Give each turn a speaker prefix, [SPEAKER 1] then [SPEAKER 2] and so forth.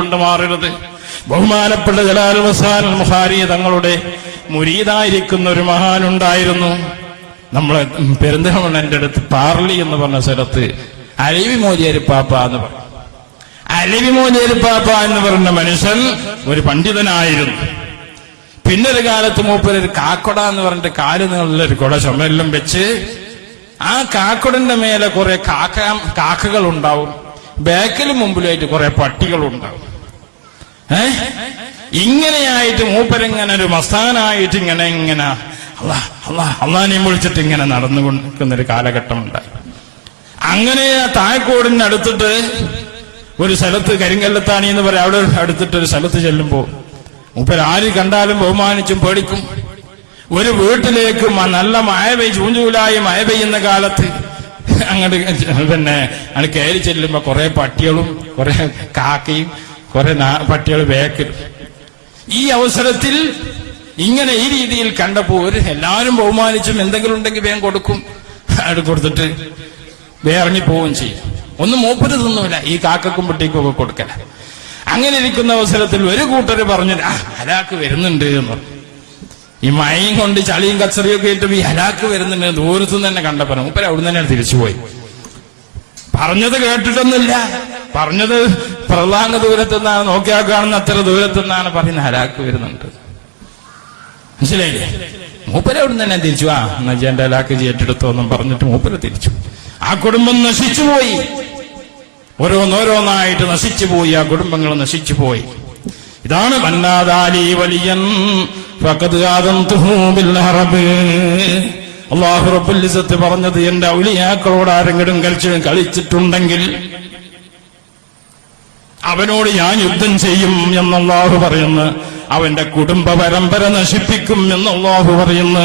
[SPEAKER 1] കൊണ്ട് മാറരുത്. ബഹുമാനപ്പെട്ട ജലാൽ വസാൻ മുഹാരി തങ്ങളുടെ മുരീതായിരിക്കുന്ന ഒരു മഹാനുണ്ടായിരുന്നു. നമ്മളെ പെരുന്തമണ്ണന്റെ അടുത്ത് പാർലി എന്ന് പറഞ്ഞ സ്ഥലത്ത് അലവി മോചേരിപ്പാപ്പ പാപ്പ എന്ന് പറഞ്ഞു. അലവി മോചേരിപ്പാപ്പ പാപ്പ എന്ന് പറഞ്ഞ മനുഷ്യൻ ഒരു പണ്ഡിതനായിരുന്നു. പിന്നൊരു കാലത്ത് മൂപ്പര് കാക്കൊട എന്ന് പറഞ്ഞിട്ട് കാൽ ഒരു കുട ചുമലിലും വെച്ച് ആ കാക്കുടന്റെ മേലെ കുറെ കാക്ക കാക്കകൾ ഉണ്ടാവും ബാക്കിലും മുമ്പിലായിട്ട് കുറെ പട്ടികൾ ഉണ്ടാവും ഇങ്ങനെയായിട്ട് മൂപ്പരിങ്ങനെ ഒരു മസ്താനായിട്ട് ഇങ്ങനെ ഇങ്ങനെ അള്ളാ അള്ളാ വിളിച്ചിട്ട് ഇങ്ങനെ നടന്നു കൊണ്ടിരിക്കുന്നൊരു കാലഘട്ടം ഉണ്ടായി അങ്ങനെ താഴെക്കോടിന് അടുത്തിട്ട് ഒരു സ്ഥലത്ത് കരിങ്കല്ലത്താണി എന്ന് പറയാം. അവിടെ അടുത്തിട്ട് ഒരു സ്ഥലത്ത് ചെല്ലുമ്പോ മൂപ്പര് ആര് കണ്ടാലും ബഹുമാനിച്ചും പേടിക്കും. ഒരു വീട്ടിലേക്ക് നല്ല മഴ പെയ്യും ചൂഞ്ചൂലായി മഴ പെയ്യുന്ന കാലത്ത് അങ്ങോട്ട് പിന്നെ അങ്ങോട്ട് കയറി ചെല്ലുമ്പോ കുറെ പട്ടികളും കുറെ കാക്കയും കുറെ പട്ടികൾ വേക്കിൽ ഈ അവസരത്തിൽ ഇങ്ങനെ ഈ രീതിയിൽ കണ്ടപ്പോ ഒരു എല്ലാവരും ബഹുമാനിച്ചും എന്തെങ്കിലും ഉണ്ടെങ്കിൽ വേഗം കൊടുക്കും. അവിടെ കൊടുത്തിട്ട് വേറങ്ങി പോവുകയും ചെയ്യും. ഒന്നും മൂപ്പര് തിന്നൂല. ഈ കാക്കക്കും പട്ടിക്കും ഒക്കെ കൊടുക്കല. അങ്ങനെ ഇരിക്കുന്ന അവസരത്തിൽ ഒരു കൂട്ടർ പറഞ്ഞു ആ ഹലാക്ക് വരുന്നുണ്ട് എന്ന് ഈ മഴയും കൊണ്ട് ചളിയും കച്ചറിയും ഒക്കെ ഇട്ട് ഈ ഹലാക്ക് വരുന്നുണ്ട് ദൂരത്തു നിന്ന് തന്നെ കണ്ടപ്പോ മൂപ്പര് അവിടെ തന്നെ തിരിച്ചുപോയി. പറഞ്ഞത് കേട്ടിട്ടൊന്നുമില്ല. പറഞ്ഞത് പ്രളാംഗ ദൂരത്തു നിന്നാണ് നോക്കിയാൽ കാണുന്ന അത്ര ദൂരത്തു നിന്നാണ് പറയുന്ന ഹലാക്ക് വരുന്നുണ്ട്. മനസ്സിലായില്ലേ? മൂപ്പര അവിടെ തന്നെ തിരിച്ചു. ആ എന്നാ എന്റെ ഹലാക്ക് ഏറ്റെടുത്തോന്നും പറഞ്ഞിട്ട് മൂപ്പര തിരിച്ചു. ആ കുടുംബം നശിച്ചുപോയി ഓരോന്നോരോന്നായിട്ട് നശിച്ചു പോയി. ആ കുടുംബങ്ങൾ നശിച്ചു പോയി. ഇതാണ് മന്നാദാലി വലിയൻ. ഫഖദ് ആദംതുഹു ബിൽ ഹറബ്. അള്ളാഹു റബ്ബുൽ ഇസ്സത്ത് പറഞ്ഞത് എന്റെ ഔലിയാക്കളോട് ആരെങ്കിലും കളിച്ച് കളിച്ചിട്ടുണ്ടെങ്കിൽ അവനോട് ഞാൻ യുദ്ധം ചെയ്യും എന്നല്ലാഹു പറയുന്നു. അവന്റെ കുടുംബ പരമ്പര നശിപ്പിക്കും എന്നല്ലാഹു പറയുന്നു.